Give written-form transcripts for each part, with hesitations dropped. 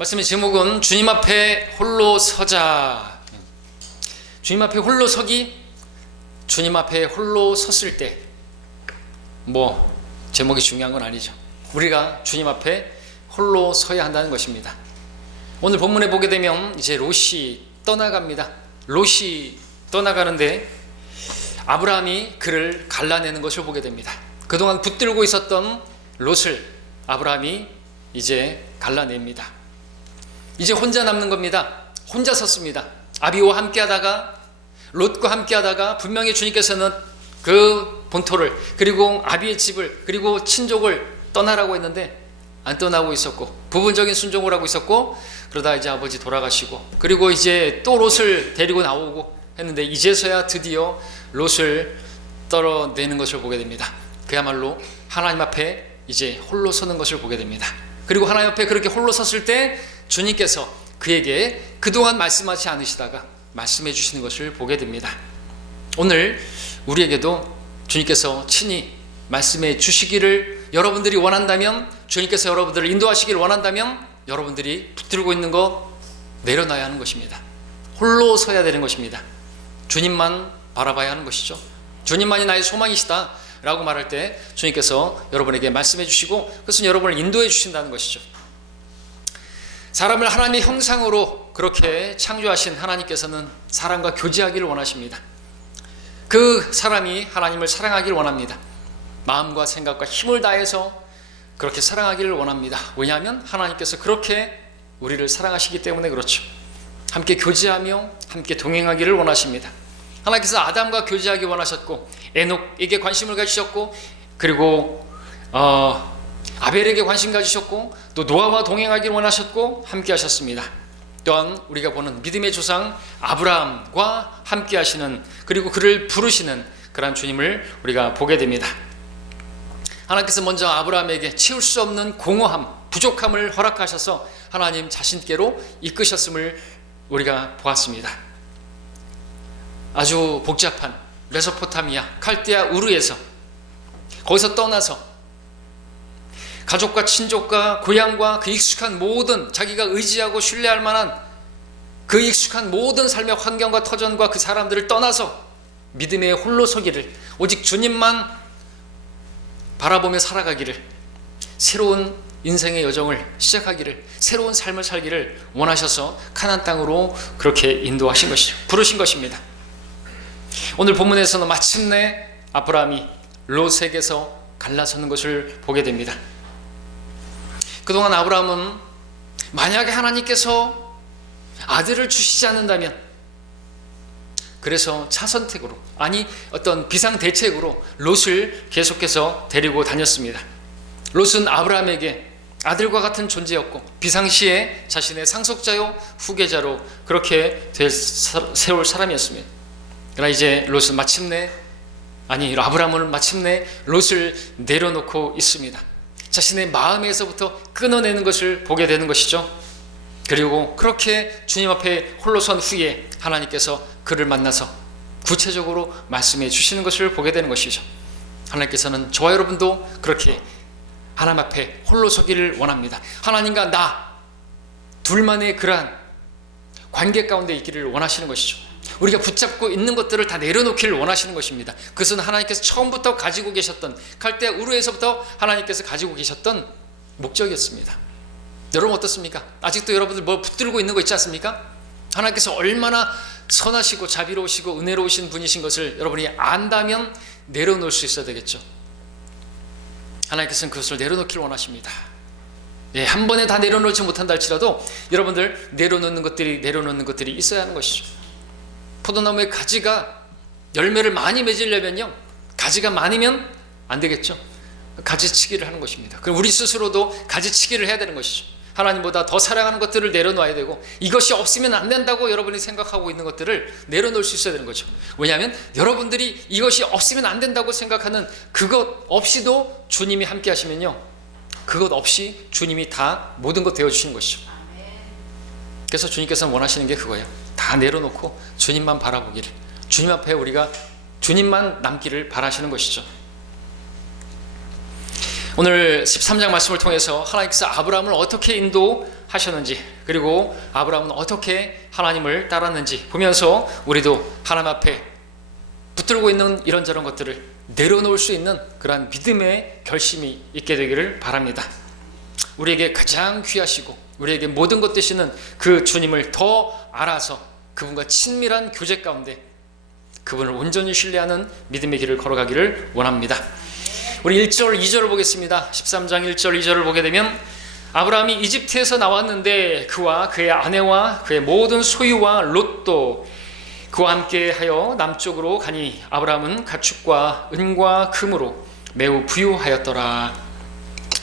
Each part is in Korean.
말씀의 제목은 주님 앞에 홀로 서자. 주님 앞에 홀로 서기, 주님 앞에 홀로 섰을 때 제목이 중요한 건 아니죠. 우리가 주님 앞에 홀로 서야 한다는 것입니다. 오늘 본문에 보게 되면 이제 롯이 떠나갑니다. 롯이 떠나가는데 아브라함이 그를 갈라내는 것을 보게 됩니다. 그동안 붙들고 있었던 롯을 아브라함이 이제 갈라냅니다. 이제 혼자 남는 겁니다. 혼자 섰습니다. 아비와 함께 하다가, 롯과 함께 하다가 분명히 주님께서는 그 본토를, 그리고 아비의 집을, 그리고 친족을 떠나라고 했는데 안 떠나고 있었고, 부분적인 순종을 하고 있었고, 그러다 이제 아버지 돌아가시고, 그리고 이제 또 롯을 데리고 나오고 했는데 이제서야 드디어 롯을 떨어내는 것을 보게 됩니다. 그야말로 하나님 앞에 이제 홀로 서는 것을 보게 됩니다. 그리고 하나님 앞에 그렇게 홀로 섰을 때 주님께서 그에게 그동안 말씀하지 않으시다가 말씀해 주시는 것을 보게 됩니다. 오늘 우리에게도 주님께서 친히 말씀해 주시기를 여러분들이 원한다면, 주님께서 여러분들을 인도하시기를 원한다면 여러분들이 붙들고 있는 거 내려놔야 하는 것입니다. 홀로 서야 되는 것입니다. 주님만 바라봐야 하는 것이죠. 주님만이 나의 소망이시다 라고 말할 때 주님께서 여러분에게 말씀해 주시고, 그것은 여러분을 인도해 주신다는 것이죠. 사람을 하나님의 형상으로 그렇게 창조하신 하나님께서는 사람과 교제하기를 원하십니다. 그 사람이 하나님을 사랑하기를 원합니다. 마음과 생각과 힘을 다해서 그렇게 사랑하기를 원합니다. 왜냐하면 하나님께서 그렇게 우리를 사랑하시기 때문에 그렇죠. 함께 교제하며 함께 동행하기를 원하십니다. 하나님께서 아담과 교제하기 원하셨고, 에녹에게 관심을 가지셨고, 그리고 아벨에게 관심 가지셨고, 또 노아와 동행하기를 원하셨고 함께 하셨습니다. 또한 우리가 보는 믿음의 조상 아브라함과 함께 하시는, 그리고 그를 부르시는 그런 주님을 우리가 보게 됩니다. 하나님께서 먼저 아브라함에게 채울 수 없는 공허함, 부족함을 허락하셔서 하나님 자신께로 이끄셨음을 우리가 보았습니다. 아주 복잡한 메소포타미아 칼디아 우르에서, 거기서 떠나서 가족과 친족과 고향과 그 익숙한 모든, 자기가 의지하고 신뢰할 만한 그 익숙한 모든 삶의 환경과 터전과 그 사람들을 떠나서 믿음의 홀로 서기를, 오직 주님만 바라보며 살아가기를, 새로운 인생의 여정을 시작하기를, 새로운 삶을 살기를 원하셔서 가나안 땅으로 그렇게 인도하신 것이죠. 부르신 것입니다. 오늘 본문에서는 마침내 아브라함이 롯에게서 갈라서는 것을 보게 됩니다. 그동안 아브라함은 만약에 하나님께서 아들을 주시지 않는다면, 그래서 차선택으로, 아니 어떤 비상대책으로 롯을 계속해서 데리고 다녔습니다. 롯은 아브라함에게 아들과 같은 존재였고 비상시에 자신의 상속자요 후계자로 그렇게 세울 사람이었습니다. 그러나 이제 롯은 아브라함은 마침내 롯을 내려놓고 있습니다. 자신의 마음에서부터 끊어내는 것을 보게 되는 것이죠. 그리고 그렇게 주님 앞에 홀로 선 후에 하나님께서 그를 만나서 구체적으로 말씀해 주시는 것을 보게 되는 것이죠. 하나님께서는 저와 여러분도 그렇게 하나님 앞에 홀로 서기를 원합니다. 하나님과 나 둘만의 그러한 관계 가운데 있기를 원하시는 것이죠. 우리가 붙잡고 있는 것들을 다 내려놓기를 원하시는 것입니다. 그것은 하나님께서 처음부터 가지고 계셨던, 칼디아 우르에서부터 하나님께서 가지고 계셨던 목적이었습니다. 여러분 어떻습니까? 아직도 여러분들 붙들고 있는 거 있지 않습니까? 하나님께서 얼마나 선하시고 자비로우시고 은혜로우신 분이신 것을 여러분이 안다면 내려놓을 수 있어야 되겠죠. 하나님께서는 그것을 내려놓기를 원하십니다. 한 번에 다 내려놓지 못한다 할지라도 여러분들 내려놓는 것들이 있어야 하는 것이죠. 포도나무의 가지가 열매를 많이 맺으려면요, 가지가 많으면 안 되겠죠. 가지치기를 하는 것입니다. 그럼 우리 스스로도 가지치기를 해야 되는 것이죠. 하나님보다 더 사랑하는 것들을 내려놓아야 되고, 이것이 없으면 안 된다고 여러분이 생각하고 있는 것들을 내려놓을 수 있어야 되는 거죠. 왜냐하면 여러분들이 이것이 없으면 안 된다고 생각하는 그것 없이도 주님이 함께 하시면요, 그것 없이 주님이 다 모든 것 되어주시는 것이죠. 그래서 주님께서는 원하시는 게 그거예요. 다 내려놓고 주님만 바라보기를, 주님 앞에 우리가 주님만 남기를 바라시는 것이죠. 오늘 13장 말씀을 통해서 하나님께서 아브라함을 어떻게 인도하셨는지 하셨는지, 그리고 아브라함은 어떻게 하나님을 따랐는지 보면서 우리도 하나님 앞에 붙들고 있는 이런저런 것들을 내려놓을 수 있는 그러한 믿음의 결심이 있게 되기를 바랍니다. 우리에게 가장 귀하시고 우리에게 모든 것 되시는 그 주님을 더 알아서 그분과 친밀한 교제 가운데 그분을 온전히 신뢰하는 믿음의 길을 걸어가기를 원합니다. 우리 1절 2절을 보겠습니다. 13장 1절 2절을 보게 되면 아브라함이 이집트에서 나왔는데 그와 그의 아내와 그의 모든 소유와 롯도 그와 함께 하여 남쪽으로 가니 아브라함은 가축과 은과 금으로 매우 부유하였더라.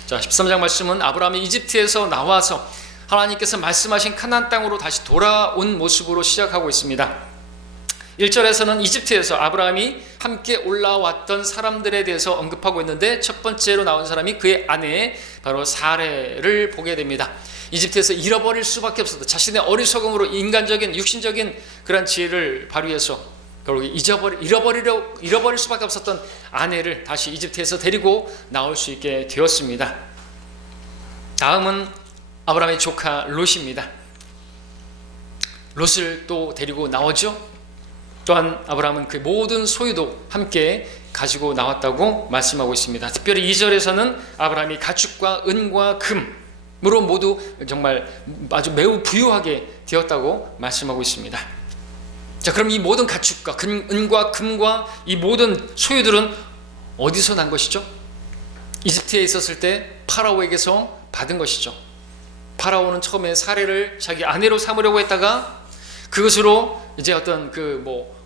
자, 13장 말씀은 아브라함이 이집트에서 나와서 하나님께서 말씀하신 카나안 땅으로 다시 돌아온 모습으로 시작하고 있습니다. 1절에서는 이집트에서 아브라함이 함께 올라왔던 사람들에 대해서 언급하고 있는데 첫 번째로 나온 사람이 그의 아내 바로 사레를 보게 됩니다. 이집트에서 잃어버릴 수밖에 없었던 자신의 어리석음으로 인간적인 육신적인 그런 지혜를 발휘해서 결국 잃어버릴 수밖에 없었던 아내를 다시 이집트에서 데리고 나올 수 있게 되었습니다. 다음은 아브라함의 조카 롯입니다. 롯을 또 데리고 나오죠. 또한 아브라함은 그 모든 소유도 함께 가지고 나왔다고 말씀하고 있습니다. 특별히 2절에서는 아브라함이 가축과 은과 금으로 모두 정말 아주 매우 부유하게 되었다고 말씀하고 있습니다. 자, 그럼 이 모든 가축과 은과 금과 이 모든 소유들은 어디서 난 것이죠? 이집트에 있었을 때 파라오에게서 받은 것이죠. 파라오는 처음에 사례를 자기 아내로 삼으려고 했다가 그것으로 이제 어떤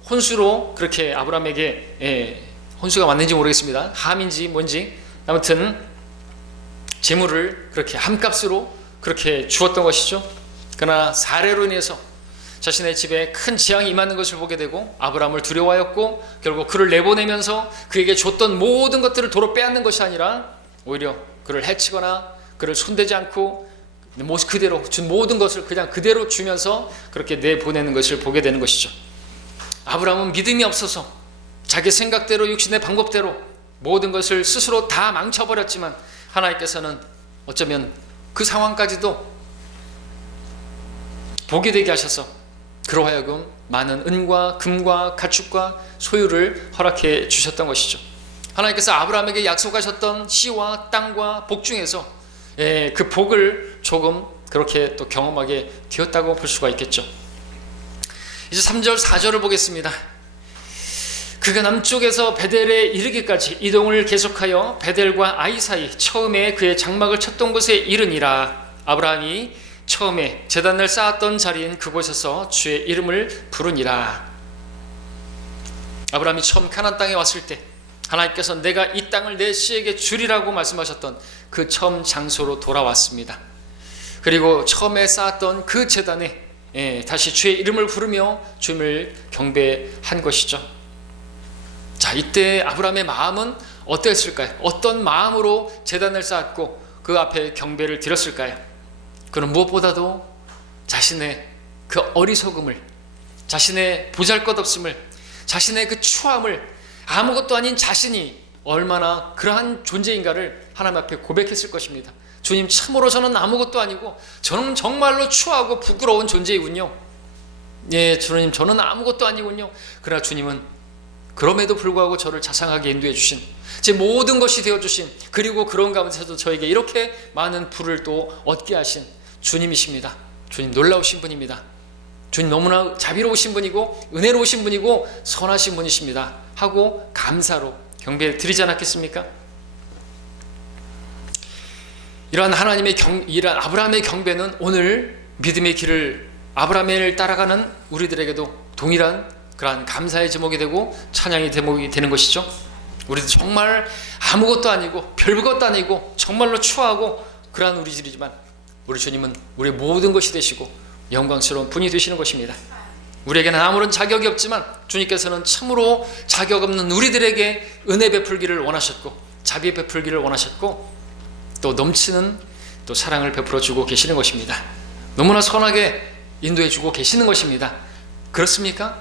혼수로 그렇게 아브라함에게 혼수가 맞는지 모르겠습니다. 함인지 뭔지 아무튼 재물을 그렇게 함값으로 그렇게 주었던 것이죠. 그러나 사례로 인해서 자신의 집에 큰 재앙이 임하는 것을 보게 되고 아브라함을 두려워하였고 결국 그를 내보내면서 그에게 줬던 모든 것들을 도로 빼앗는 것이 아니라 오히려 그를 해치거나 그를 손대지 않고 모습 그대로 준 모든 것을 그냥 그대로 주면서 그렇게 내보내는 것을 보게 되는 것이죠. 아브라함은 믿음이 없어서 자기 생각대로 육신의 방법대로 모든 것을 스스로 다 망쳐버렸지만 하나님께서는 어쩌면 그 상황까지도 보게 되게 하셔서 그로 하여금 많은 은과 금과 가축과 소유를 허락해 주셨던 것이죠. 하나님께서 아브라함에게 약속하셨던 씨와 땅과 복 중에서 그 복을 조금 그렇게 또 경험하게 되었다고 볼 수가 있겠죠. 이제 3절 4절을 보겠습니다. 그가 남쪽에서 베델에 이르기까지 이동을 계속하여 베델과 아이 사이 처음에 그의 장막을 쳤던 곳에 이르니라. 아브라함이 처음에 제단을 쌓았던 자리인 그곳에서 주의 이름을 부르니라. 아브라함이 처음 가나안 땅에 왔을 때 하나님께서 내가 이 땅을 내 씨에게 주리라고 말씀하셨던 그 처음 장소로 돌아왔습니다. 그리고 처음에 쌓았던 그 제단에 다시 주의 이름을 부르며 주님을 경배한 것이죠. 자, 이때 아브라함의 마음은 어땠을까요? 어떤 마음으로 제단을 쌓았고 그 앞에 경배를 드렸을까요? 그는 무엇보다도 자신의 그 어리석음을, 자신의 보잘것없음을, 자신의 그 추함을, 아무것도 아닌 자신이 얼마나 그러한 존재인가를 하나님 앞에 고백했을 것입니다. 주님, 참으로 저는 아무것도 아니고 저는 정말로 추하고 부끄러운 존재이군요. 예, 주님, 저는 아무것도 아니군요. 그러나 주님은 그럼에도 불구하고 저를 자상하게 인도해 주신, 제 모든 것이 되어주신, 그리고 그런 가운데서도 저에게 이렇게 많은 부를 또 얻게 하신 주님이십니다. 주님 놀라우신 분입니다. 주님 너무나 자비로우신 분이고 은혜로우신 분이고 선하신 분이십니다 하고 감사로 경배를 드리지 않았겠습니까? 이러한 이러한 아브라함의 경배는 오늘 믿음의 길을 아브라함을 따라가는 우리들에게도 동일한 그러한 감사의 제목이 되고 찬양의 제목이 되는 것이죠. 우리도 정말 아무것도 아니고 별것도 아니고 정말로 추하고 그러한 우리들이지만 우리 주님은 우리의 모든 것이 되시고 영광스러운 분이 되시는 것입니다. 우리에게는 아무런 자격이 없지만 주님께서는 참으로 자격 없는 우리들에게 은혜 베풀기를 원하셨고 자비 베풀기를 원하셨고 또 넘치는 또 사랑을 베풀어 주고 계시는 것입니다. 너무나 선하게 인도해 주고 계시는 것입니다. 그렇습니까?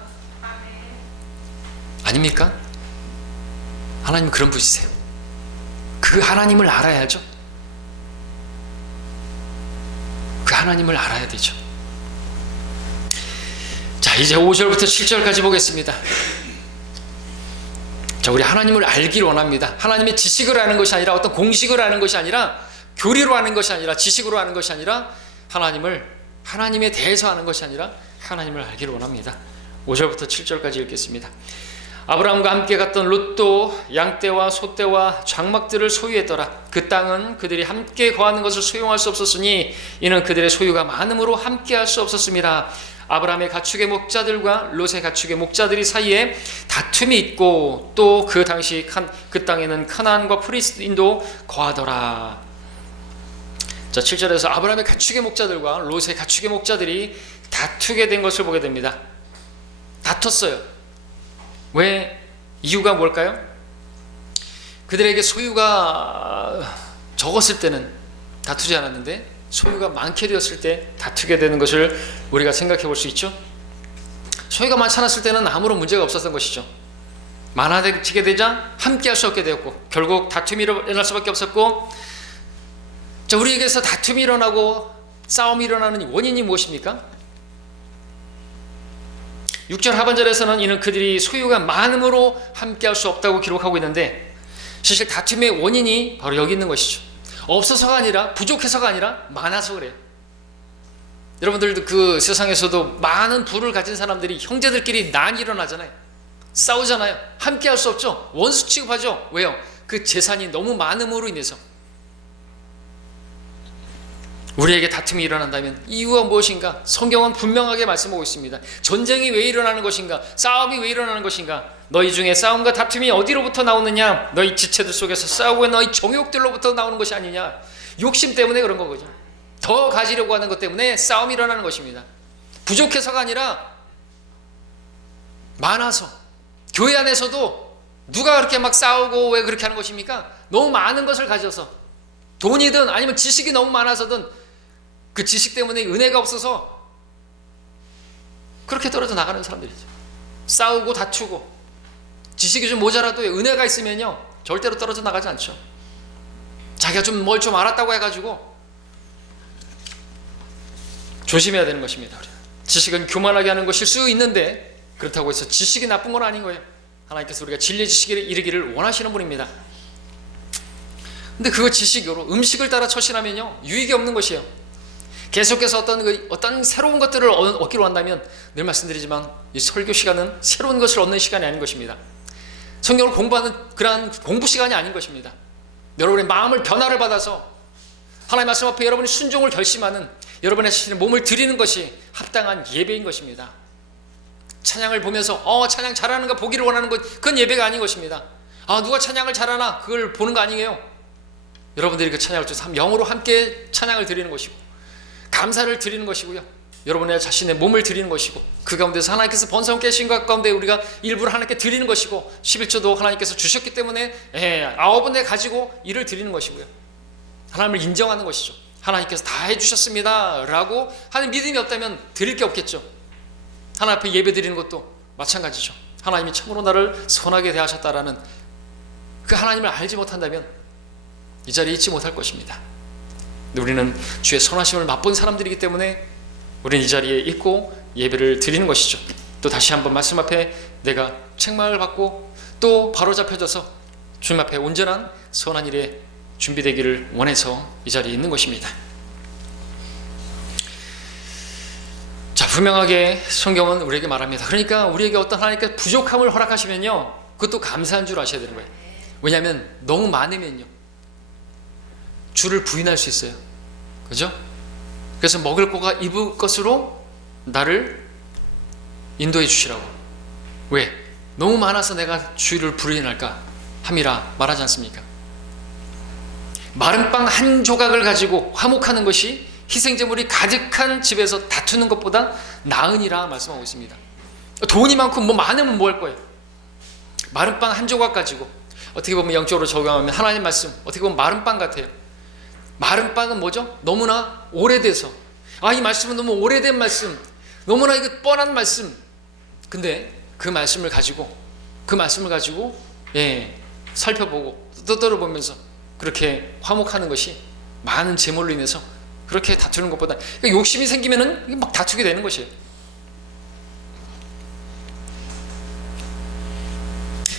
아닙니까? 하나님 그런 분이세요. 그 하나님을 알아야죠. 그 하나님을 알아야 되죠. 자, 이제 5절부터 7절까지 보겠습니다. 자, 우리 하나님을 알기를 원합니다. 하나님의 지식을 아는 것이 아니라 어떤 공식을 아는 것이 아니라 교리로 아는 것이 아니라 지식으로 아는 것이 아니라 하나님에 대해서 아는 것이 아니라 하나님을 알기를 원합니다. 5절부터 7절까지 읽겠습니다. 아브라함과 함께 갔던 롯도 양떼와 소떼와 장막들을 소유했더라. 그 땅은 그들이 함께 거하는 것을 소용할 수 없었으니 이는 그들의 소유가 많음으로 함께 할 수 없었습니다. 아브라함의 가축의 목자들과 롯의 가축의 목자들이 사이에 다툼이 있고 또 그 당시 그 땅에는 카나안과 프리스인도 거하더라. 자, 7절에서 아브라함의 가축의 목자들과 롯의 가축의 목자들이 다투게 된 것을 보게 됩니다. 다퉜어요. 왜? 이유가 뭘까요? 그들에게 소유가 적었을 때는 다투지 않았는데 소유가 많게 되었을 때 다투게 되는 것을 우리가 생각해 볼 수 있죠. 소유가 많지 않았을 때는 아무런 문제가 없었던 것이죠. 많아지게 되자 함께 할 수 없게 되었고 결국 다툼이 일어날 수밖에 없었고, 자, 우리에게서 다툼이 일어나고 싸움이 일어나는 원인이 무엇입니까? 6절 하반절에서는 이는 그들이 소유가 많음으로 함께 할 수 없다고 기록하고 있는데 사실 다툼의 원인이 바로 여기 있는 것이죠. 없어서가 아니라 부족해서가 아니라 많아서 그래요. 여러분들도 그 세상에서도 많은 부를 가진 사람들이 형제들끼리 난이 일어나잖아요. 싸우잖아요. 함께 할 수 없죠. 원수 취급하죠. 왜요? 그 재산이 너무 많음으로 인해서. 우리에게 다툼이 일어난다면 이유가 무엇인가? 성경은 분명하게 말씀하고 있습니다. 전쟁이 왜 일어나는 것인가? 싸움이 왜 일어나는 것인가? 너희 중에 싸움과 다툼이 어디로부터 나오느냐? 너희 지체들 속에서 싸우고 너희 정욕들로부터 나오는 것이 아니냐? 욕심 때문에 그런 거거든요. 더 가지려고 하는 것 때문에 싸움이 일어나는 것입니다. 부족해서가 아니라 많아서. 교회 안에서도 누가 그렇게 막 싸우고 왜 그렇게 하는 것입니까? 너무 많은 것을 가져서, 돈이든 아니면 지식이 너무 많아서든 그 지식 때문에 은혜가 없어서 그렇게 떨어져 나가는 사람들이죠. 싸우고 다투고 지식이 좀 모자라도 은혜가 있으면요 절대로 떨어져 나가지 않죠. 자기가 좀 뭘 좀 알았다고 해가지고 조심해야 되는 것입니다. 지식은 교만하게 하는 것일 수 있는데 그렇다고 해서 지식이 나쁜 건 아닌 거예요. 하나님께서 우리가 진리의 지식에 이르기를 원하시는 분입니다. 근데 그거 지식으로 음식을 따라 처신하면요 유익이 없는 것이에요. 계속해서 어떤 새로운 것들을 얻기로 한다면, 늘 말씀드리지만 이 설교 시간은 새로운 것을 얻는 시간이 아닌 것입니다. 성경을 공부하는 그러한 공부 시간이 아닌 것입니다. 여러분의 마음을 변화를 받아서 하나님 말씀 앞에 여러분이 순종을 결심하는, 여러분의 자신의 몸을 드리는 것이 합당한 예배인 것입니다. 찬양을 보면서 찬양 잘하는가 보기를 원하는 것, 그건 예배가 아닌 것입니다. 누가 찬양을 잘하나 그걸 보는 거 아니에요. 여러분들이 그 찬양을 통해서 영으로 함께 찬양을 드리는 것이고 감사를 드리는 것이고요. 여러분의 자신의 몸을 드리는 것이고 그 가운데서 하나님께서 번성 깨신 것 가운데 우리가 일부를 하나님께 드리는 것이고 11조도 하나님께서 주셨기 때문에 9번에 가지고 이를 드리는 것이고요. 하나님을 인정하는 것이죠. 하나님께서 다 해주셨습니다 라고 하는 믿음이 없다면 드릴 게 없겠죠. 하나님 앞에 예배 드리는 것도 마찬가지죠. 하나님이 참으로 나를 선하게 대하셨다라는 그 하나님을 알지 못한다면 이 자리에 있지 못할 것입니다. 우리는 주의 선하심을 맛본 사람들이기 때문에 우리는 이 자리에 있고 예배를 드리는 것이죠. 또 다시 한번 말씀 앞에 내가 책망을 받고 또 바로잡혀져서 주님 앞에 온전한 선한 일에 준비되기를 원해서 이 자리에 있는 것입니다. 자, 분명하게 성경은 우리에게 말합니다. 그러니까 우리에게 어떤 하나님께서 부족함을 허락하시면요 그것도 감사한 줄 아셔야 되는 거예요. 왜냐하면 너무 많으면요 주를 부인할 수 있어요. 그죠? 그래서 먹을 것과 입을 것으로 나를 인도해 주시라고. 왜? 너무 많아서 내가 주를 부인할까 함이라 말하지 않습니까? 마른 빵 한 조각을 가지고 화목하는 것이 희생제물이 가득한 집에서 다투는 것보다 나으니라 말씀하고 있습니다. 돈이 많고 많으면 뭐 할 거예요? 마른 빵 한 조각 가지고, 어떻게 보면 영적으로 적용하면 하나님 말씀 어떻게 보면 마른 빵 같아요. 마른 빵은 뭐죠? 너무나 오래돼서, 이 말씀은 너무 오래된 말씀, 너무나 이거 뻔한 말씀. 근데 그 말씀을 가지고 살펴보고 떠들어보면서 그렇게 화목하는 것이 많은 재물로 인해서 그렇게 다투는 것보다, 그러니까 욕심이 생기면은 막 다투게 되는 것이에요.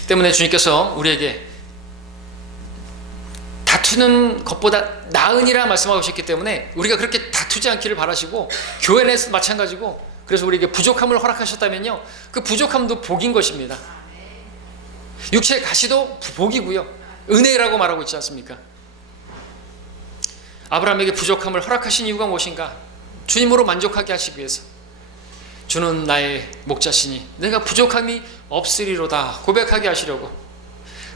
때문에 주님께서 우리에게 다투는 것보다 나으니라 말씀하고 계셨기 때문에 우리가 그렇게 다투지 않기를 바라시고, 교회 내에서 마찬가지고, 그래서 우리에게 부족함을 허락하셨다면요, 그 부족함도 복인 것입니다. 육체의 가시도 복이고요, 은혜라고 말하고 있지 않습니까? 아브라함에게 부족함을 허락하신 이유가 무엇인가? 주님으로 만족하게 하시기 위해서. 주는 나의 목자시니 내가 부족함이 없으리로다 고백하게 하시려고.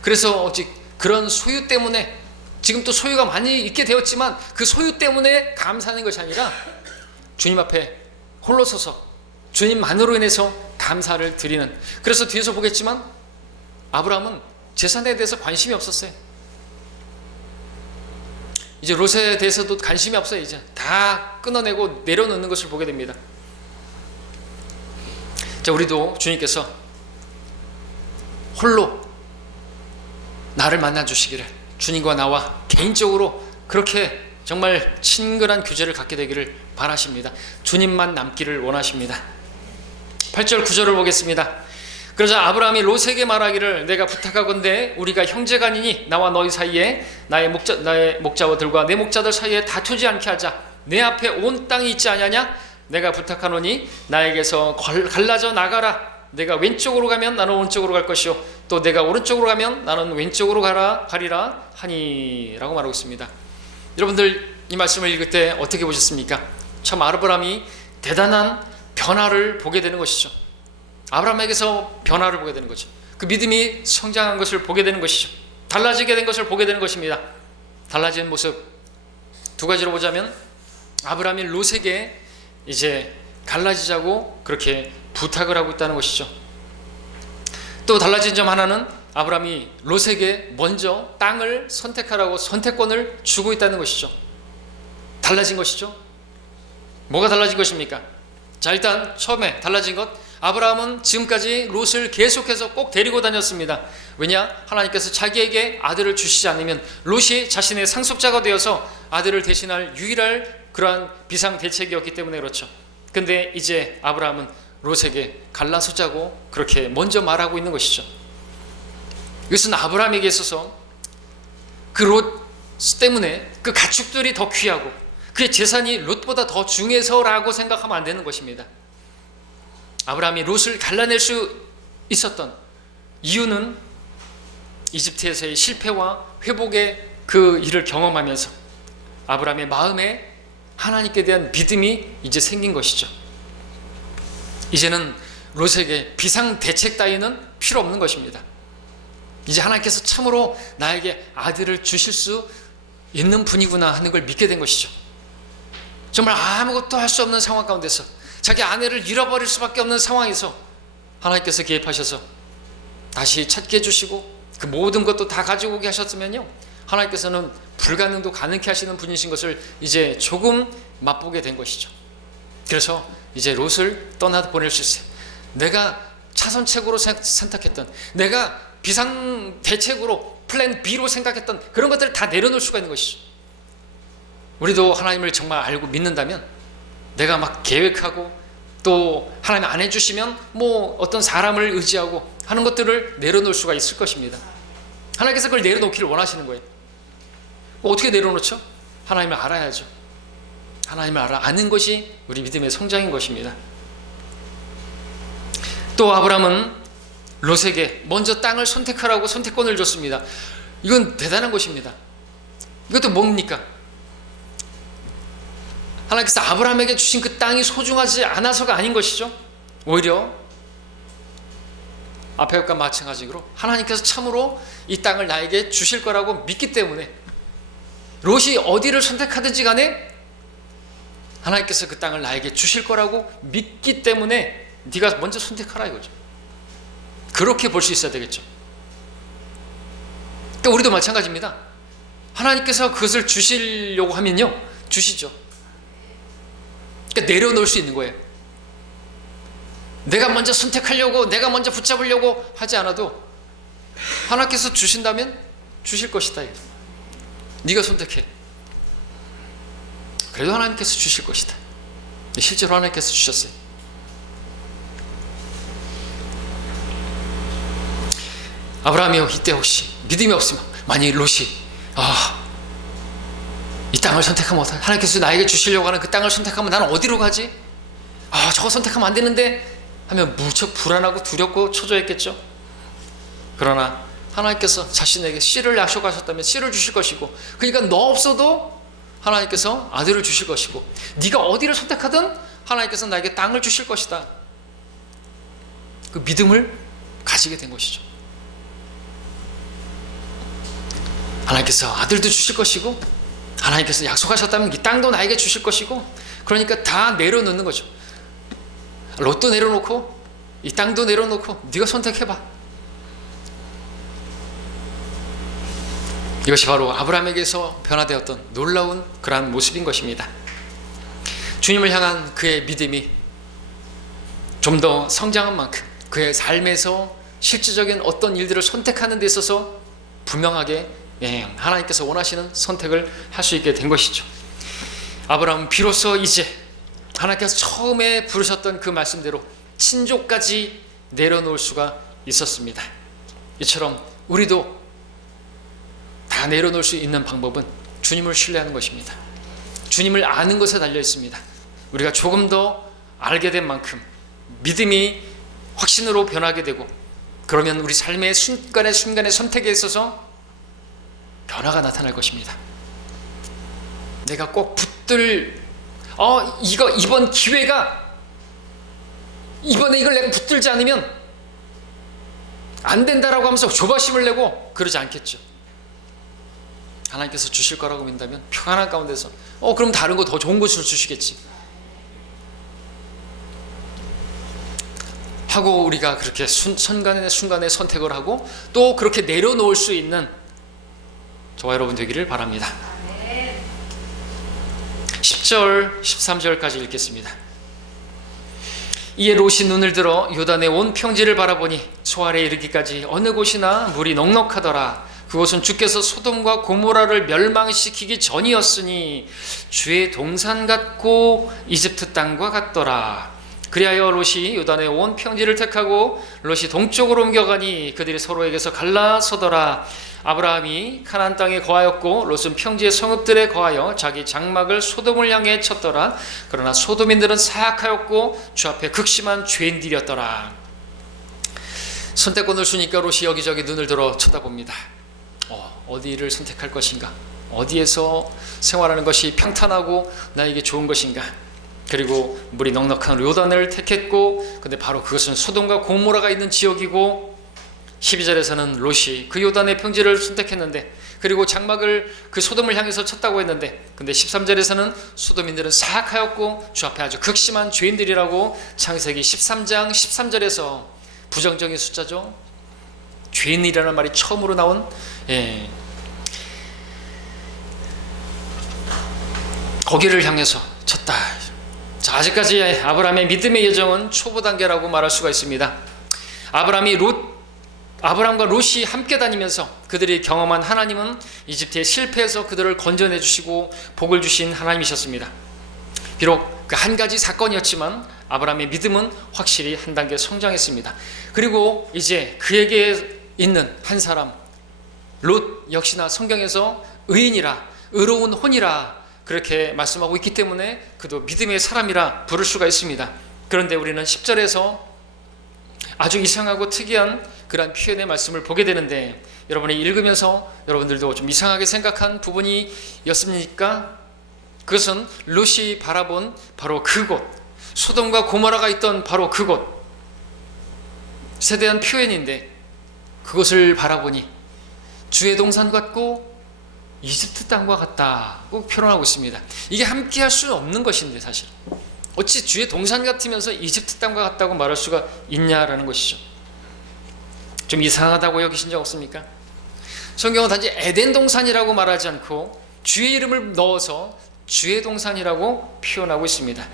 그래서 오직 그런 소유 때문에, 지금 또 소유가 많이 있게 되었지만 그 소유 때문에 감사하는 것이 아니라 주님 앞에 홀로 서서 주님만으로 인해서 감사를 드리는. 그래서 뒤에서 보겠지만 아브라함은 재산에 대해서 관심이 없었어요. 이제 롯에 대해서도 관심이 없어요. 이제 다 끊어내고 내려놓는 것을 보게 됩니다. 자, 우리도 주님께서 홀로 나를 만나주시기를, 주님과 나와 개인적으로 그렇게 정말 친근한 교제를 갖게 되기를 바라십니다. 주님만 남기를 원하십니다. 8절 9절을 보겠습니다. 그러자 아브라함이 롯에게 말하기를 내가 부탁하건대 우리가 형제가 아니니 나와 너희 사이에 나의 목자들과 내 목자들 사이에 다투지 않게 하자. 내 앞에 온 땅이 있지 아니하냐? 내가 부탁하노니 나에게서 갈라져 나가라. 내가 왼쪽으로 가면 나는 오른쪽으로 갈 것이요 또 내가 오른쪽으로 가면 나는 왼쪽으로 가리라 하니 라고 말하고 있습니다. 여러분들 이 말씀을 읽을 때 어떻게 보셨습니까? 참 아브라함이 대단한 변화를 보게 되는 것이죠. 아브라함에게서 변화를 보게 되는 거죠. 그 믿음이 성장한 것을 보게 되는 것이죠. 달라지게 된 것을 보게 되는 것입니다. 달라진 모습 두 가지로 보자면, 아브라함이 롯에게 이제 갈라지자고 그렇게 부탁을 하고 있다는 것이죠. 또 달라진 점 하나는 아브라함이 롯에게 먼저 땅을 선택하라고 선택권을 주고 있다는 것이죠. 달라진 것이죠. 뭐가 달라진 것입니까? 자, 일단 처음에 달라진 것, 아브라함은 지금까지 롯을 계속해서 꼭 데리고 다녔습니다. 왜냐? 하나님께서 자기에게 아들을 주시지 않으면 롯이 자신의 상속자가 되어서 아들을 대신할 유일할 그러한 비상대책이었기 때문에 그렇죠. 근데 이제 아브라함은 롯에게 갈라서자고 그렇게 먼저 말하고 있는 것이죠. 이것은 아브라함에게 있어서 그 롯 때문에 그 가축들이 더 귀하고 그의 재산이 롯보다 더 중요해서라고 생각하면 안 되는 것입니다. 아브라함이 롯을 갈라낼 수 있었던 이유는 이집트에서의 실패와 회복의 그 일을 경험하면서 아브라함의 마음에 하나님께 대한 믿음이 이제 생긴 것이죠. 이제는 롯에게 비상대책 따위는 필요 없는 것입니다. 이제 하나님께서 참으로 나에게 아들을 주실 수 있는 분이구나 하는 걸 믿게 된 것이죠. 정말 아무것도 할 수 없는 상황 가운데서 자기 아내를 잃어버릴 수밖에 없는 상황에서 하나님께서 개입하셔서 다시 찾게 해주시고 그 모든 것도 다 가지고 오게 하셨으면요, 하나님께서는 불가능도 가능케 하시는 분이신 것을 이제 조금 맛보게 된 것이죠. 그래서 이제 롯을 떠나 보낼 수 있어요. 내가 차선책으로 선택했던, 내가 비상대책으로 플랜 B로 생각했던 그런 것들을 다 내려놓을 수가 있는 것이죠. 우리도 하나님을 정말 알고 믿는다면 내가 막 계획하고 또 하나님 안 해주시면 뭐 어떤 사람을 의지하고 하는 것들을 내려놓을 수가 있을 것입니다. 하나님께서 그걸 내려놓기를 원하시는 거예요. 어떻게 내려놓죠? 하나님을 알아야죠. 하나님을 아는 것이 우리 믿음의 성장인 것입니다. 또 아브라함은 롯에게 먼저 땅을 선택하라고 선택권을 줬습니다. 이건 대단한 것입니다. 이것도 뭡니까? 하나님께서 아브라함에게 주신 그 땅이 소중하지 않아서가 아닌 것이죠. 오히려 앞에 것과 마찬가지로 하나님께서 참으로 이 땅을 나에게 주실 거라고 믿기 때문에, 롯이 어디를 선택하든지 간에 하나님께서 그 땅을 나에게 주실 거라고 믿기 때문에 네가 먼저 선택하라 이거죠. 그렇게 볼 수 있어야 되겠죠. 그러니까 우리도 마찬가지입니다. 하나님께서 그것을 주시려고 하면요, 주시죠. 그러니까 내려놓을 수 있는 거예요. 내가 먼저 선택하려고, 내가 먼저 붙잡으려고 하지 않아도 하나님께서 주신다면 주실 것이다. 네가 선택해. 그래도 하나님께서 주실 것이다. 실제로 하나님께서 주셨어요. 아브라함이요, 이때 혹시 믿음이 없으면, 만약 롯이 이 땅을 선택하면 어떡해? 하나님께서 나에게 주시려고 하는 그 땅을 선택하면 나는 어디로 가지? 저거 선택하면 안 되는데 하면 무척 불안하고 두렵고 초조했겠죠. 그러나 하나님께서 자신에게 씨를 약속하셨다면 씨를 주실 것이고, 그러니까 너 없어도 하나님께서 아들을 주실 것이고, 네가 어디를 선택하든 하나님께서 나에게 땅을 주실 것이다. 그 믿음을 가지게 된 것이죠. 하나님께서 아들도 주실 것이고, 하나님께서 약속하셨다면 이 땅도 나에게 주실 것이고, 그러니까 다 내려놓는 거죠. 롯도 내려놓고 이 땅도 내려놓고 네가 선택해봐. 이것이 바로 아브라함에게서 변화되었던 놀라운 그러한 모습인 것입니다. 주님을 향한 그의 믿음이 좀 더 성장한 만큼 그의 삶에서 실질적인 어떤 일들을 선택하는 데 있어서 분명하게 하나님께서 원하시는 선택을 할 수 있게 된 것이죠. 아브라함은 비로소 이제 하나님께서 처음에 부르셨던 그 말씀대로 친족까지 내려놓을 수가 있었습니다. 이처럼 우리도 다 내려놓을 수 있는 방법은 주님을 신뢰하는 것입니다. 주님을 아는 것에 달려 있습니다. 우리가 조금 더 알게 된 만큼 믿음이 확신으로 변하게 되고, 그러면 우리 삶의 순간의 선택에 있어서 변화가 나타날 것입니다. 내가 꼭 붙들 이번 기회가, 이번에 이걸 내가 붙들지 않으면 안 된다라고 하면서 조바심을 내고 그러지 않겠죠. 하나님께서 주실 거라고 믿는다면 평안한 가운데서 그럼 다른 거 더 좋은 것을 주시겠지 하고, 우리가 그렇게 순간에 선택을 하고 또 그렇게 내려놓을 수 있는 저와 여러분 되기를 바랍니다. 10절 13절까지 읽겠습니다. 이에 롯이 눈을 들어 요단의 온 평지를 바라보니 소알에 이르기까지 어느 곳이나 물이 넉넉하더라. 그곳은 주께서 소돔과 고모라를 멸망시키기 전이었으니 주의 동산 같고 이집트 땅과 같더라. 그리하여 롯이 요단의 온 평지를 택하고 롯이 동쪽으로 옮겨가니 그들이 서로에게서 갈라서더라. 아브라함이 가나안 땅에 거하였고 롯은 평지의 성읍들에 거하여 자기 장막을 소돔을 향해 쳤더라. 그러나 소돔인들은 사악하였고 주 앞에 극심한 죄인들이었더라. 선택권을 주니까 롯이 여기저기 눈을 들어 쳐다봅니다. 어디를 선택할 것인가? 어디에서 생활하는 것이 평탄하고 나에게 좋은 것인가? 그리고 물이 넉넉한 요단을 택했고, 근데 바로 그것은 소돔과 고모라가 있는 지역이고, 12절에서는 롯이 그 요단의 평지를 선택했는데, 그리고 장막을 그 소돔을 향해서 쳤다고 했는데, 근데 13절에서는 소돔인들은 사악하였고 주 앞에 아주 극심한 죄인들이라고 창세기 13장 13절에서 부정적인 숫자죠. 죄인이라는 말이 처음으로 나온 거기를 향해서 쳤다. 자, 아직까지 아브라함의 믿음의 여정은 초보 단계라고 말할 수가 있습니다. 아브라함과 롯이 함께 다니면서 그들이 경험한 하나님은 이집트의 실패에서 그들을 건져내 주시고 복을 주신 하나님이셨습니다. 비록 그 한 가지 사건이었지만 아브라함의 믿음은 확실히 한 단계 성장했습니다. 그리고 이제 그에게 있는 한 사람 롯 역시나 성경에서 의인이라, 의로운 혼이라 그렇게 말씀하고 있기 때문에 그도 믿음의 사람이라 부를 수가 있습니다. 그런데 우리는 10절에서 아주 이상하고 특이한 그러한 표현의 말씀을 보게 되는데, 여러분이 읽으면서 여러분들도 좀 이상하게 생각한 부분이었습니까? 그것은 롯이 바라본 바로 그곳, 소돔과 고모라가 있던 바로 그곳에 대한 표현인데, 그것을 바라보니 주의 동산 같고 이집트 땅과 같다고 표현하고 있습니다. 이게 함께 할 수 없는 것인데, 사실 어찌 주의 동산 같으면서 이집트 땅과 같다고 말할 수가 있냐라는 것이죠. 좀 이상하다고 여기신 적 없습니까? 성경은 단지 에덴 동산이라고 말하지 않고 주의 이름을 넣어서 주의 동산이라고 표현하고 있습니다.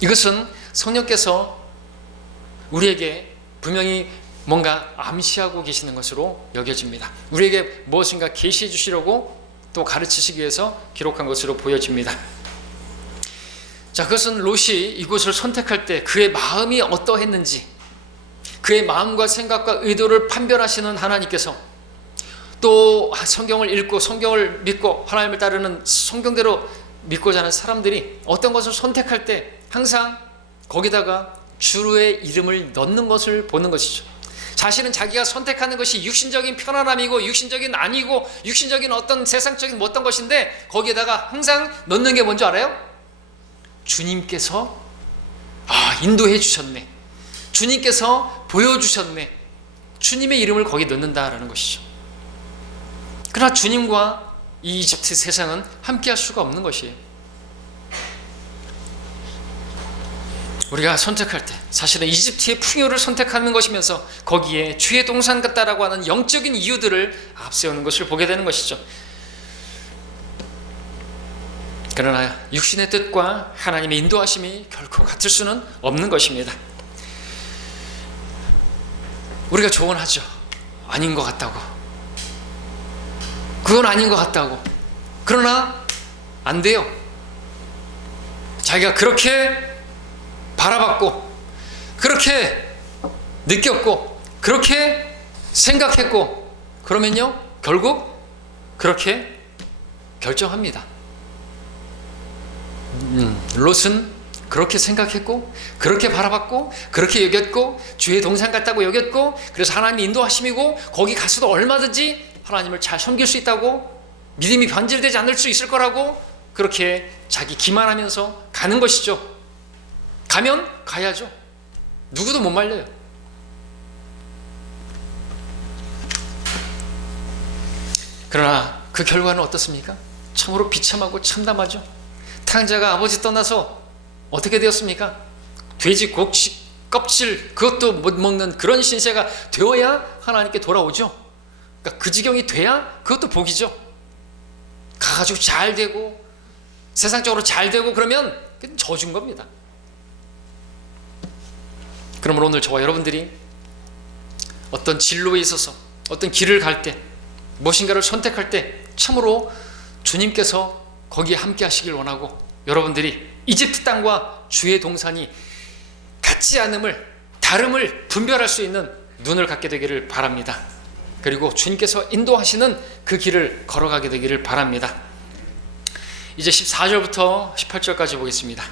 이것은 성령께서 우리에게 분명히 뭔가 암시하고 계시는 것으로 여겨집니다. 우리에게 무엇인가 계시해 주시려고 또 가르치시기 위해서 기록한 것으로 보여집니다. 자, 그것은 롯이 이곳을 선택할 때 그의 마음이 어떠했는지, 그의 마음과 생각과 의도를 판별하시는 하나님께서, 또 성경을 읽고 성경을 믿고 하나님을 따르는 성경대로 믿고자 하는 사람들이 어떤 것을 선택할 때 항상 거기다가 주의 이름을 넣는 것을 보는 것이죠. 자신은 자기가 선택하는 것이 육신적인 편안함이고 육신적인 아니고 육신적인 어떤 세상적인 어떤 것인데 거기에다가 항상 넣는 게 뭔지 알아요? 주님께서 인도해 주셨네, 주님께서 보여주셨네, 주님의 이름을 거기 넣는다라는 것이죠. 그러나 주님과 이 이집트 세상은 함께 할 수가 없는 것이에요. 우리가 선택할 때 사실은 이집트의 풍요를 선택하는 것이면서 거기에 주의 동산 같다라고 하는 영적인 이유들을 앞세우는 것을 보게 되는 것이죠. 그러나 육신의 뜻과 하나님의 인도하심이 결코 같을 수는 없는 것입니다. 우리가 조언하죠. 아닌 것 같다고, 그건 아닌 것 같다고. 그러나 안 돼요. 자기가 그렇게 바라봤고 그렇게 느꼈고 그렇게 생각했고 그러면요 결국 그렇게 결정합니다. 롯은 그렇게 생각했고 그렇게 바라봤고 그렇게 여겼고 주의 동산 같다고 여겼고, 그래서 하나님의 인도하심이고 거기 가서도 얼마든지 하나님을 잘 섬길 수 있다고, 믿음이 변질되지 않을 수 있을 거라고 그렇게 자기 기만하면서 가는 것이죠. 가면 가야죠. 누구도 못 말려요. 그러나 그 결과는 어떻습니까? 참으로 비참하고 참담하죠. 탕자가 아버지 떠나서 어떻게 되었습니까? 돼지 껍질 그것도 못 먹는 그런 신세가 되어야 하나님께 돌아오죠. 그러니까 그 지경이 돼야 그것도 복이죠. 가가지고 잘 되고 세상적으로 잘 되고 그러면 저준 겁니다. 그러므로 오늘 저와 여러분들이 어떤 진로에 있어서 어떤 길을 갈 때 무엇인가를 선택할 때 참으로 주님께서 거기에 함께 하시길 원하고, 여러분들이 이집트 땅과 주의 동산이 같지 않음을, 다름을 분별할 수 있는 눈을 갖게 되기를 바랍니다. 그리고 주님께서 인도하시는 그 길을 걸어가게 되기를 바랍니다. 이제 14절부터 18절까지 보겠습니다.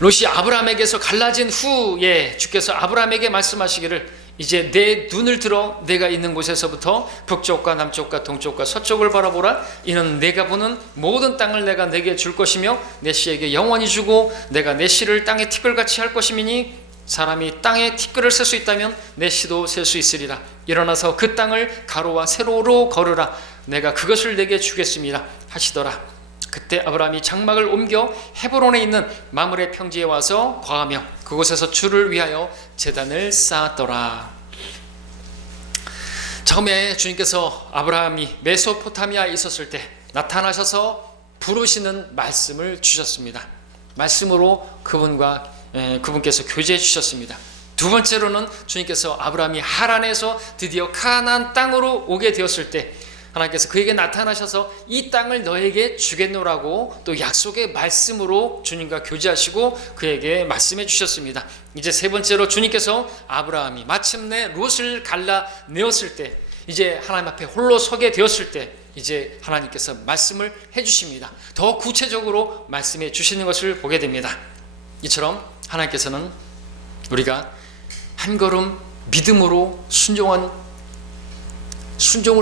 롯이 아브라함에게서 갈라진 후에 주께서 아브라함에게 말씀하시기를 이제 내 눈을 들어 내가 있는 곳에서부터 북쪽과 남쪽과 동쪽과 서쪽을 바라보라. 이는 내가 보는 모든 땅을 내가 내게 줄 것이며 내 씨에게 영원히 주고 내가 내 씨를 땅의 티끌같이 할 것이미니 사람이 땅에 티끌을 셀 수 있다면 내 씨도 셀 수 있으리라. 일어나서 그 땅을 가로와 세로로 걸으라. 내가 그것을 내게 주겠습니다 하시더라. 그때 아브라함이 장막을 옮겨 헤브론에 있는 마므레 평지에 와서 거하며 그곳에서 주를 위하여 제단을 쌓았더라. 처음에 주님께서 아브라함이 메소포타미아에 있었을 때 나타나셔서 부르시는 말씀을 주셨습니다. 말씀으로 그분께서 교제해 주셨습니다. 두 번째로는 주님께서 아브라함이 하란에서 드디어 가나안 땅으로 오게 되었을 때 하나님께서 그에게 나타나셔서 이 땅을 너에게 주겠노라고 또 약속의 말씀으로 주님과 교제하시고 그에게 말씀해 주셨습니다. 이제 세 번째로 주님께서 아브라함이 마침내 롯을 갈라내었을 때, 이제 하나님 앞에 홀로 서게 되었을 때 이제 하나님께서 말씀을 해 주십니다. 더 구체적으로 말씀해 주시는 것을 보게 됩니다. 이처럼 하나님께서는 우리가 한 걸음 믿음으로 순종을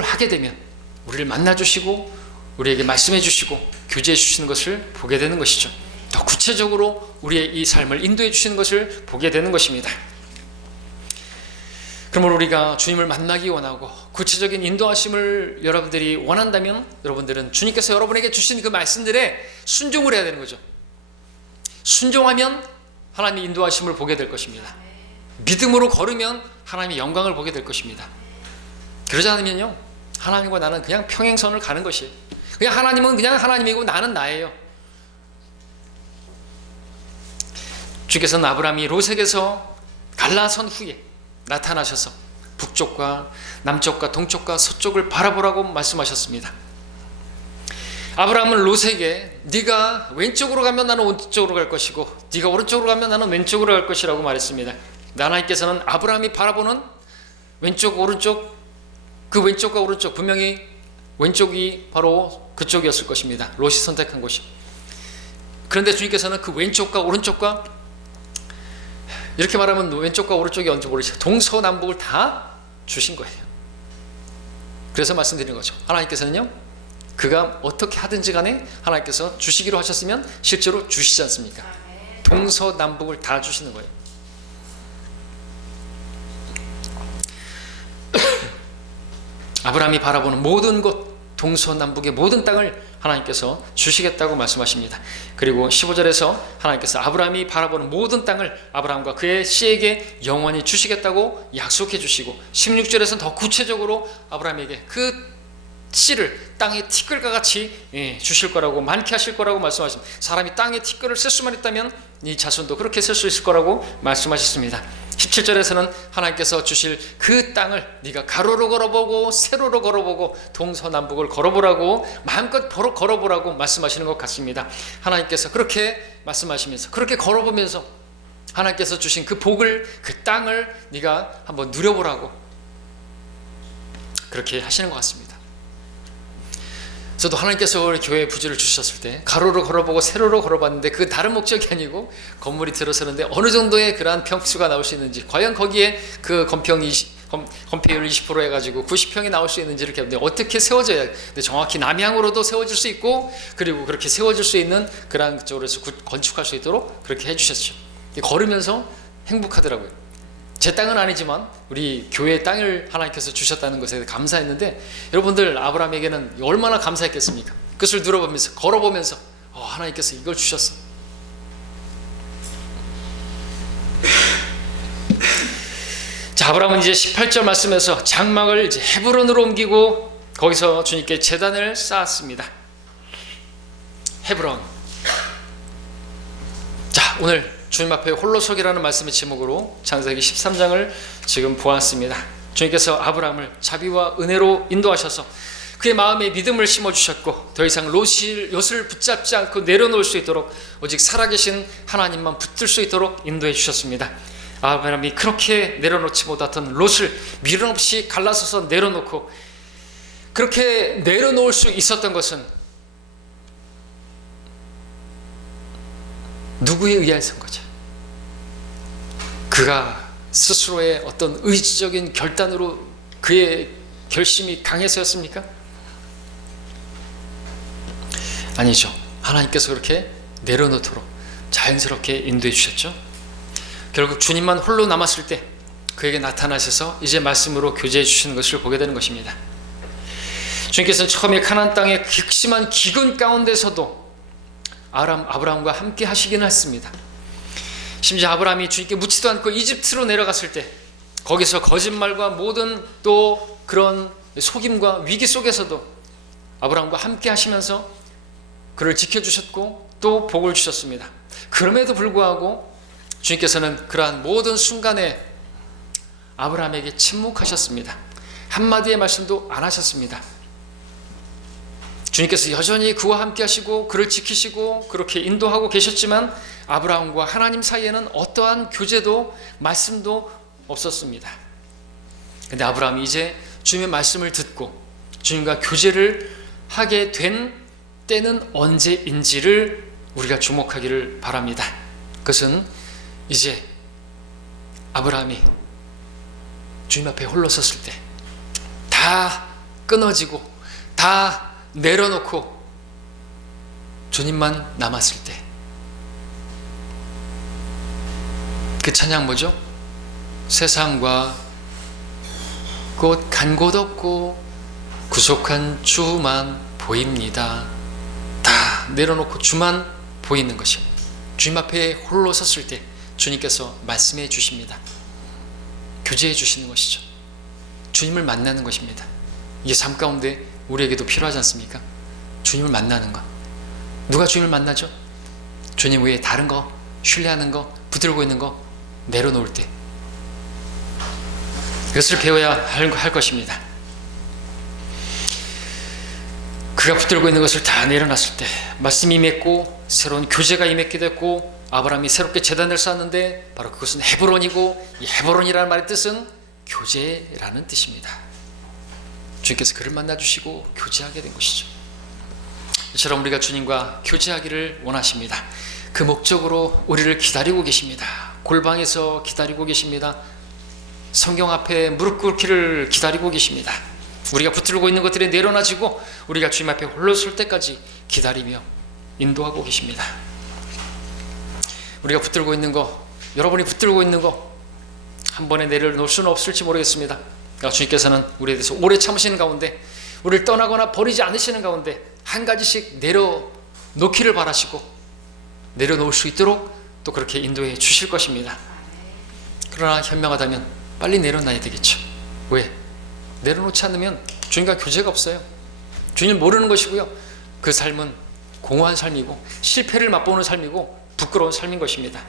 하게 되면 우리를 만나주시고 우리에게 말씀해 주시고 교제해 주시는 것을 보게 되는 것이죠. 더 구체적으로 우리의 이 삶을 인도해 주시는 것을 보게 되는 것입니다. 그러므로 우리가 주님을 만나기 원하고 구체적인 인도하심을 여러분들이 원한다면 여러분들은 주님께서 여러분에게 주신 그 말씀들에 순종을 해야 되는 거죠. 순종하면 하나님의 인도하심을 보게 될 것입니다. 믿음으로 걸으면 하나님의 영광을 보게 될 것입니다. 그러지 않으면요, 하나님과 나는 그냥 평행선을 가는 것이에요. 그냥 하나님은 그냥 하나님이고 나는 나예요. 주께서는 아브라함이 롯에게서 갈라선 후에 나타나셔서 북쪽과 남쪽과 동쪽과 서쪽을 바라보라고 말씀하셨습니다. 아브라함은 롯에게 네가 왼쪽으로 가면 나는 오른쪽으로 갈 것이고 네가 오른쪽으로 가면 나는 왼쪽으로 갈 것이라고 말했습니다. 하나님께서는 아브라함이 바라보는 왼쪽 오른쪽, 그 왼쪽과 오른쪽, 분명히 왼쪽이 바로 그쪽이었을 것입니다. 롯이 선택한 곳이. 그런데 주님께서는 그 왼쪽과 오른쪽과, 이렇게 말하면 왼쪽과 오른쪽이 언제 모르죠. 동서남북을 다 주신 거예요. 그래서 말씀드리는 거죠. 하나님께서는요, 그가 어떻게 하든지 간에 하나님께서 주시기로 하셨으면 실제로 주시지 않습니까? 동서남북을 다 주시는 거예요. 아브라함이 바라보는 모든 곳, 동서남북의 모든 땅을 하나님께서 주시겠다고 말씀하십니다. 그리고 15절에서 하나님께서 아브라함이 바라보는 모든 땅을 아브라함과 그의 씨에게 영원히 주시겠다고 약속해 주시고, 16절에서는 더 구체적으로 아브라함에게 그 씨를 땅의 티끌과 같이 주실 거라고, 많게 하실 거라고 말씀하십니다. 사람이 땅의 티끌을 셀 수만 있다면 이 자손도 그렇게 셀 수 있을 거라고 말씀하셨습니다. 17절에서는 하나님께서 주실 그 땅을 네가 가로로 걸어보고 세로로 걸어보고 동서남북을 걸어보라고, 마음껏 걸어보라고 말씀하시는 것 같습니다. 하나님께서 그렇게 말씀하시면서, 그렇게 걸어보면서 하나님께서 주신 그 복을, 그 땅을 네가 한번 누려보라고 그렇게 하시는 것 같습니다. 저도 하나님께서 우리 교회에 부지를 주셨을 때 가로로 걸어보고 세로로 걸어봤는데 그 다른 목적이 아니고 건물이 들어서는데 어느 정도의 그러한 평수가 나올 수 있는지, 과연 거기에 그 건폐율 20% 해가지고 90평이 나올 수 있는지 이렇게 하는데 어떻게 세워져야, 근데 정확히 남향으로도 세워질 수 있고, 그리고 그렇게 세워질 수 있는 그러한 쪽으로 해서 건축할 수 있도록 그렇게 해주셨죠. 걸으면서 행복하더라고요. 제 땅은 아니지만 우리 교회의 땅을 하나님께서 주셨다는 것에 감사했는데, 여러분들 아브라함에게는 얼마나 감사했겠습니까? 그것을 누려보면서, 걸어보면서 하나님께서 이걸 주셨어. 자, 아브라함은 이제 18절 말씀에서 장막을 이제 헤브론으로 옮기고 거기서 주님께 제단을 쌓았습니다. 헤브론. 자, 오늘 주님 앞에 홀로서기라는 말씀의 제목으로 창세기 13장을 지금 보았습니다. 주님께서 아브라함을 자비와 은혜로 인도하셔서 그의 마음에 믿음을 심어주셨고, 더 이상 롯을 붙잡지 않고 내려놓을 수 있도록 오직 살아계신 하나님만 붙들 수 있도록 인도해 주셨습니다. 아브라함이 그렇게 내려놓지 못했던 롯을 미련 없이 갈라서서 내려놓고, 그렇게 내려놓을 수 있었던 것은 누구에 의해서인 거죠? 그가 스스로의 어떤 의지적인 결단으로 그의 결심이 강해서였습니까? 아니죠. 하나님께서 그렇게 내려놓도록 자연스럽게 인도해 주셨죠. 결국 주님만 홀로 남았을 때 그에게 나타나셔서 이제 말씀으로 교제해 주시는 것을 보게 되는 것입니다. 주님께서는 처음에 가나안 땅의 극심한 기근 가운데서도 아브라함과 함께 하시긴 했습니다. 심지어 아브라함이 주님께 묻지도 않고 이집트로 내려갔을 때 거기서 거짓말과 모든 또 그런 속임과 위기 속에서도 아브라함과 함께 하시면서 그를 지켜주셨고 또 복을 주셨습니다. 그럼에도 불구하고 주님께서는 그러한 모든 순간에 아브라함에게 침묵하셨습니다. 한마디의 말씀도 안 하셨습니다. 주님께서 여전히 그와 함께 하시고 그를 지키시고 그렇게 인도하고 계셨지만 아브라함과 하나님 사이에는 어떠한 교제도 말씀도 없었습니다. 그런데 아브라함이 이제 주님의 말씀을 듣고 주님과 교제를 하게 된 때는 언제인지를 우리가 주목하기를 바랍니다. 그것은 이제 아브라함이 주님 앞에 홀로 섰을 때, 다 끊어지고 다 내려놓고 주님만 남았을 때, 그 찬양 뭐죠? 세상과 곧 간 곳 없고 구속한 주만 보입니다. 다 내려놓고 주만 보이는 것이요. 주님 앞에 홀로 섰을 때 주님께서 말씀해 주십니다. 교제해 주시는 것이죠. 주님을 만나는 것입니다. 이게 삶 가운데 우리에게도 필요하지 않습니까? 주님을 만나는 것. 누가 주님을 만나죠? 주님 외에 다른 거, 신뢰하는 거, 붙들고 있는 거 내려놓을 때, 그것을 배워야 할 것입니다. 그가 붙들고 있는 것을 다 내려놨을 때 말씀이 임했고 새로운 교제가 임했게 됐고 아브라함이 새롭게 제단을 쌓았는데 바로 그것은 헤브론이고 이 헤브론이라는 말의 뜻은 교제라는 뜻입니다. 주님께서 그를 만나주시고 교제하게 된 것이죠. 이처럼 우리가 주님과 교제하기를 원하십니다. 그 목적으로 우리를 기다리고 계십니다. 골방에서 기다리고 계십니다. 성경 앞에 무릎 꿇기를 기다리고 계십니다. 우리가 붙들고 있는 것들이 내려놔지고 우리가 주님 앞에 홀로 설 때까지 기다리며 인도하고 계십니다. 우리가 붙들고 있는 거, 여러분이 붙들고 있는 거 한 번에 내려놓을 수는 없을지 모르겠습니다. 주님께서는 우리에 대해서 오래 참으시는 가운데 우리를 떠나거나 버리지 않으시는 가운데 한 가지씩 내려놓기를 바라시고 내려놓을 수 있도록 또 그렇게 인도해 주실 것입니다. 그러나 현명하다면 빨리 내려놔야 되겠죠. 왜? 내려놓지 않으면 주님과 교제가 없어요. 주님을 모르는 것이고요. 그 삶은 공허한 삶이고 실패를 맛보는 삶이고 부끄러운 삶인 것입니다.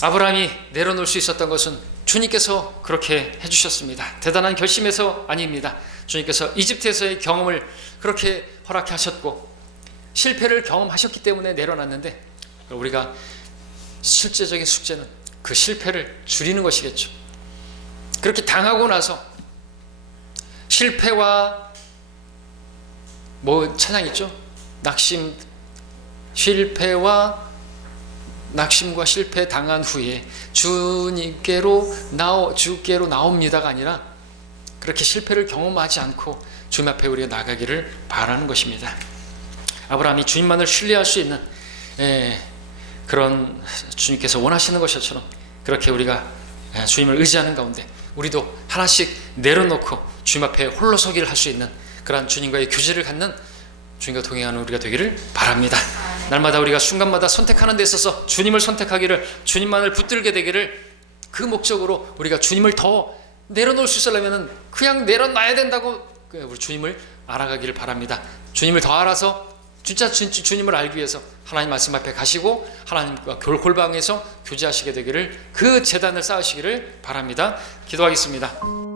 아브라함이 내려놓을 수 있었던 것은 주님께서 그렇게 해주셨습니다. 대단한 결심에서 아닙니다. 주님께서 이집트에서의 경험을 그렇게 허락해 하셨고 실패를 경험하셨기 때문에 내려놨는데 우리가 실제적인 숙제는 그 실패를 줄이는 것이겠죠. 그렇게 당하고 나서 실패와 찬양 있죠? 낙심과 실패 당한 후에 주께로 나옵니다가 아니라 그렇게 실패를 경험하지 않고 주님 앞에 우리가 나가기를 바라는 것입니다. 아브라함이 주님만을 신뢰할 수 있는 그런 주님께서 원하시는 것처럼 그렇게 우리가 주님을 의지하는 가운데 우리도 하나씩 내려놓고 주님 앞에 홀로 서기를 할 수 있는 그러한 주님과의 교제를 갖는 주님과 동행하는 우리가 되기를 바랍니다. 날마다 우리가 순간마다 선택하는 데 있어서 주님을 선택하기를, 주님만을 붙들게 되기를, 그 목적으로 우리가 주님을 더 내려놓을 수 있으려면 그냥 내려놔야 된다고 우리 주님을 알아가기를 바랍니다. 주님을 더 알아서 진짜 주님을 알기 위해서 하나님 말씀 앞에 가시고 하나님과 골방에서 교제하시게 되기를, 그 제단을 쌓으시기를 바랍니다. 기도하겠습니다.